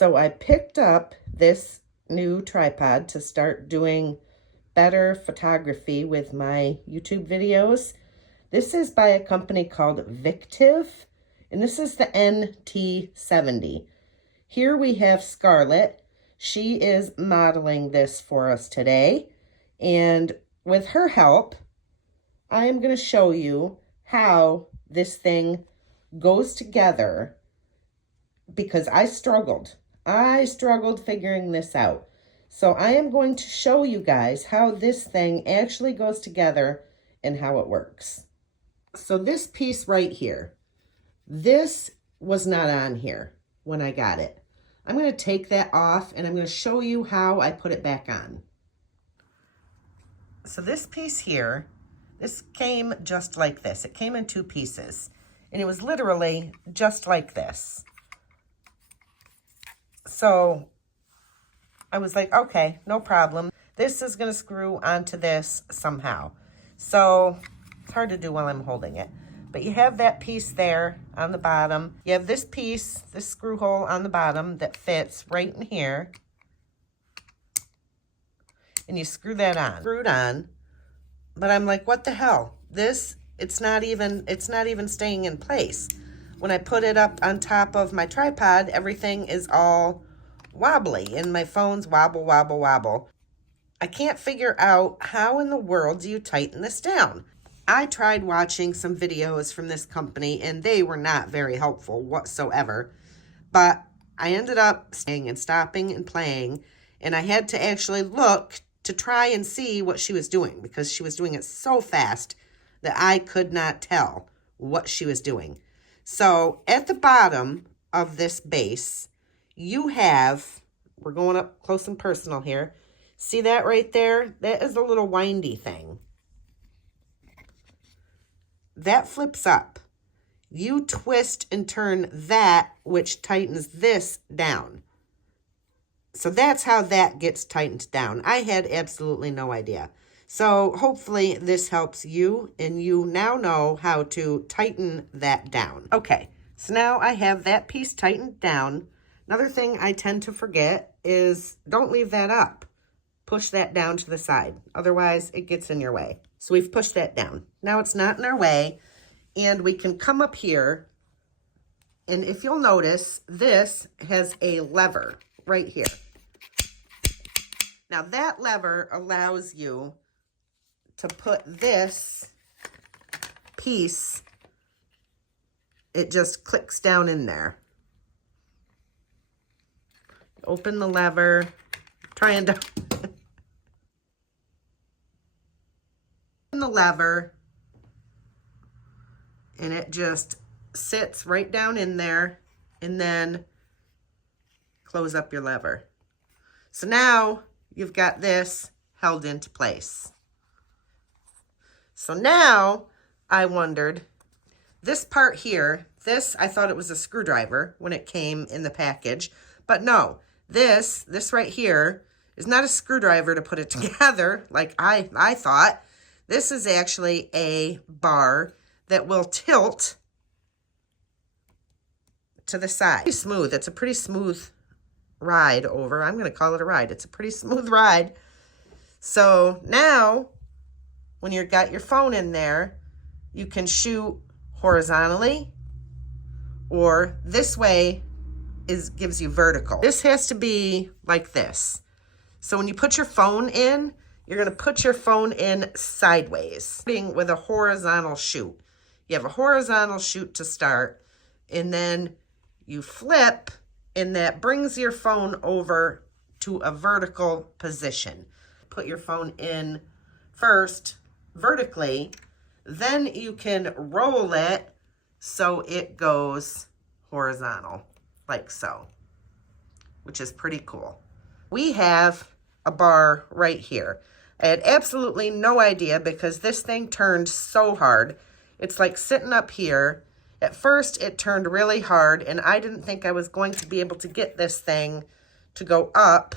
So I picked up this new tripod to start doing better photography with my YouTube videos. This is by a company called Victiv, and this is the NT70. Here we have Scarlett. She is modeling this for us today, and with her help, I am going to show you how this thing goes together, because I struggled figuring this out. So I am going to show you guys how this thing actually goes together and how it works. So this piece right here, this was not on here when I got it. I'm going to take that off and I'm going to show you how I put it back on. So this piece here, this came just like this. It came in two pieces, and it was literally just like this. So I was like, okay, no problem. This is going to screw onto this somehow. So it's hard to do while I'm holding it. But you have that piece there on the bottom. You have this piece, this screw hole on the bottom that fits right in here. And you screw that on. Screwed on. But I'm like, what the hell? This, it's not even staying in place. When I put it up on top of my tripod, everything is all wobbly, and my phone's wobble, wobble, wobble. I can't figure out how in the world do you tighten this down. I tried watching some videos from this company, and they were not very helpful whatsoever. But I ended up staying and stopping and playing, and I had to actually look to try and see what she was doing, because she was doing it so fast that I could not tell what she was doing. So at the bottom of this base, you have, we're going up close and personal here. See that right there? That is a little windy thing. That flips up. You twist and turn that, which tightens this down. So that's how that gets tightened down. I had absolutely no idea. So hopefully this helps you, and you now know how to tighten that down. Okay, so now I have that piece tightened down. Another thing I tend to forget is don't leave that up. Push that down to the side. Otherwise, it gets in your way. So we've pushed that down. Now it's not in our way, and we can come up here, and if you'll notice, this has a lever right here. Now that lever allows you to put this piece, it just clicks down in there. Open the lever, trying to open the lever, and it just sits right down in there, and then close up your lever. So now you've got this held into place. So now I wondered, this part here, this, I thought it was a screwdriver when it came in the package, but no, this right here is not a screwdriver to put it together like I thought. This is actually a bar that will tilt to the side. Pretty smooth. It's a pretty smooth ride over. I'm going to call it a ride. It's a pretty smooth ride. So now when you've got your phone in there, you can shoot horizontally, or this way gives you vertical. This has to be like this. So when you put your phone in, you're going to put your phone in sideways with a horizontal shoot. You have a horizontal shoot to start, and then you flip, and that brings your phone over to a vertical position. Put your phone in first vertically, then you can roll it so it goes horizontal, like so, which is pretty cool. We have a bar right here. I had absolutely no idea because this thing turned so hard. It's like sitting up here. At first, it turned really hard, and I didn't think I was going to be able to get this thing to go up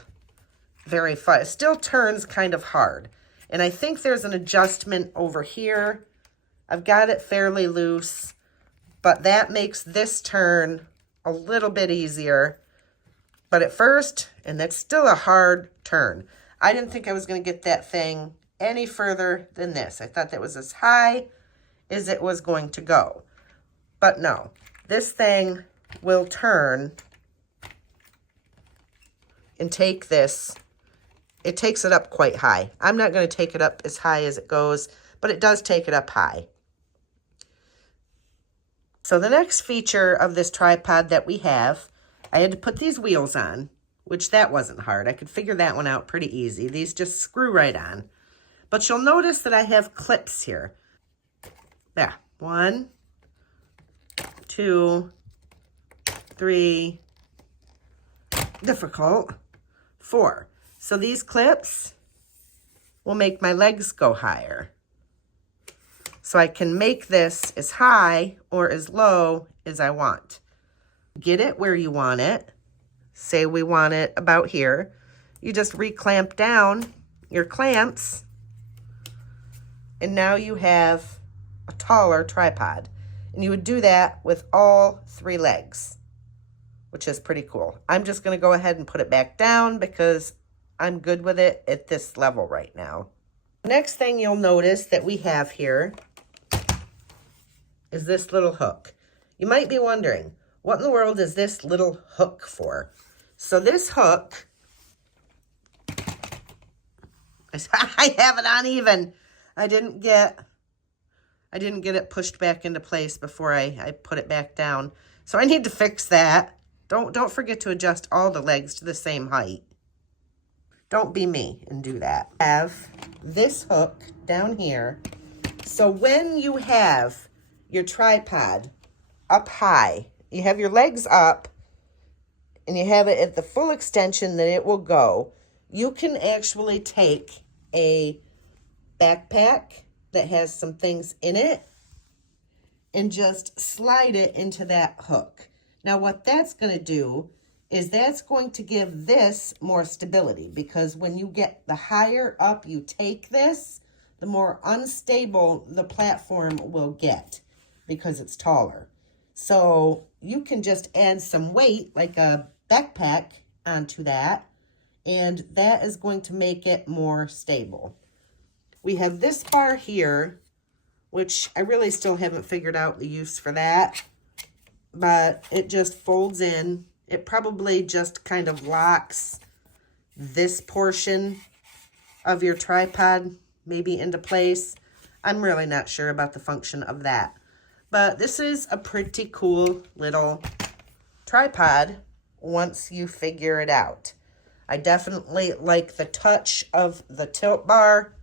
very far. It still turns kind of hard. And I think there's an adjustment over here. I've got it fairly loose, but that makes this turn a little bit easier. But at first, and that's still a hard turn, I didn't think I was going to get that thing any further than this. I thought that was as high as it was going to go. But no, this thing will turn and take this. It takes it up quite high. I'm not going to take it up as high as it goes, but it does take it up high. So the next feature of this tripod that we have, I had to put these wheels on, which that wasn't hard. I could figure that one out pretty easy. These just screw right on. But you'll notice that I have clips here. There, 1, 2, 3, difficult, 4. So these clips will make my legs go higher. So I can make this as high or as low as I want. Get it where you want it. Say we want it about here. You just reclamp down your clamps, and now you have a taller tripod. And you would do that with all 3 legs, which is pretty cool. I'm just going to go ahead and put it back down because I'm good with it at this level right now. Next thing you'll notice that we have here is this little hook. You might be wondering, what in the world is this little hook for? So this hook, I have it uneven. I didn't get it pushed back into place before I put it back down. So I need to fix that. Don't forget to adjust all the legs to the same height. Don't be me and do that. I have this hook down here. So when you have your tripod up high, you have your legs up and you have it at the full extension that it will go, you can actually take a backpack that has some things in it and just slide it into that hook. Now what that's going to do is that's going to give this more stability, because when you get the higher up you take this, the more unstable the platform will get because it's taller. So you can just add some weight like a backpack onto that, and that is going to make it more stable. We have this bar here, which I really still haven't figured out the use for that, but it just folds in. It probably just kind of locks this portion of your tripod maybe into place. I'm really not sure about the function of that. But this is a pretty cool little tripod once you figure it out. I definitely like the touch of the tilt bar.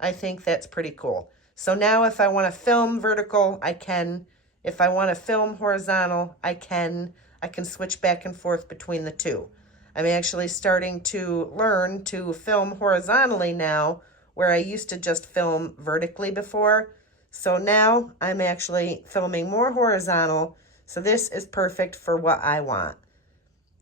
I think that's pretty cool. So now if I want to film vertical, I can. If I want to film horizontal, I can switch back and forth between the two. I'm actually starting to learn to film horizontally now, where I used to just film vertically before. So now I'm actually filming more horizontal. So this is perfect for what I want.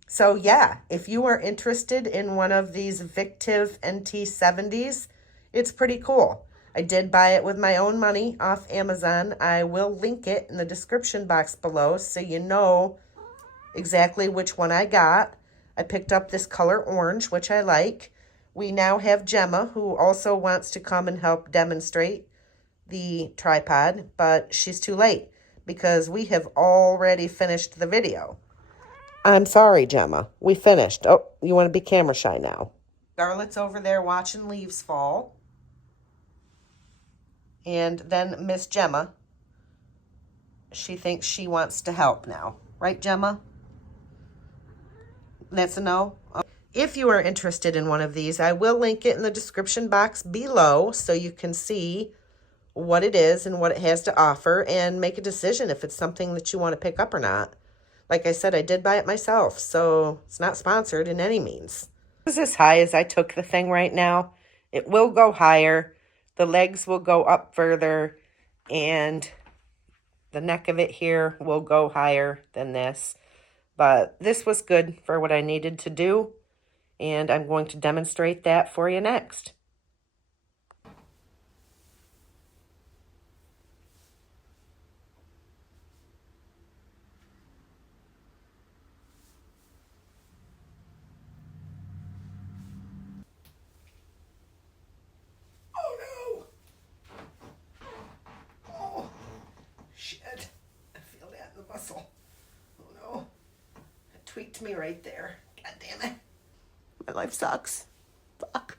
So yeah, if you are interested in one of these Victiv NT70s, it's pretty cool. I did buy it with my own money off Amazon. I will link it in the description box below so you know exactly which one I got. I picked up this color orange, which I like. We now have Gemma, who also wants to come and help demonstrate the tripod, but she's too late because we have already finished the video. I'm sorry, Gemma. We finished. Oh, you want to be camera shy now. Scarlett's over there watching leaves fall. And then Miss Gemma, she thinks she wants to help now. Right, Gemma? That's a no? If you are interested in one of these, I will link it in the description box below so you can see what it is and what it has to offer and make a decision if it's something that you want to pick up or not. Like I said, I did buy it myself, so it's not sponsored in any means. This is as high as I took the thing right now. It will go higher. The legs will go up further, and the neck of it here will go higher than this. But this was good for what I needed to do, and I'm going to demonstrate that for you next. me right there. God damn it. My life sucks. Fuck.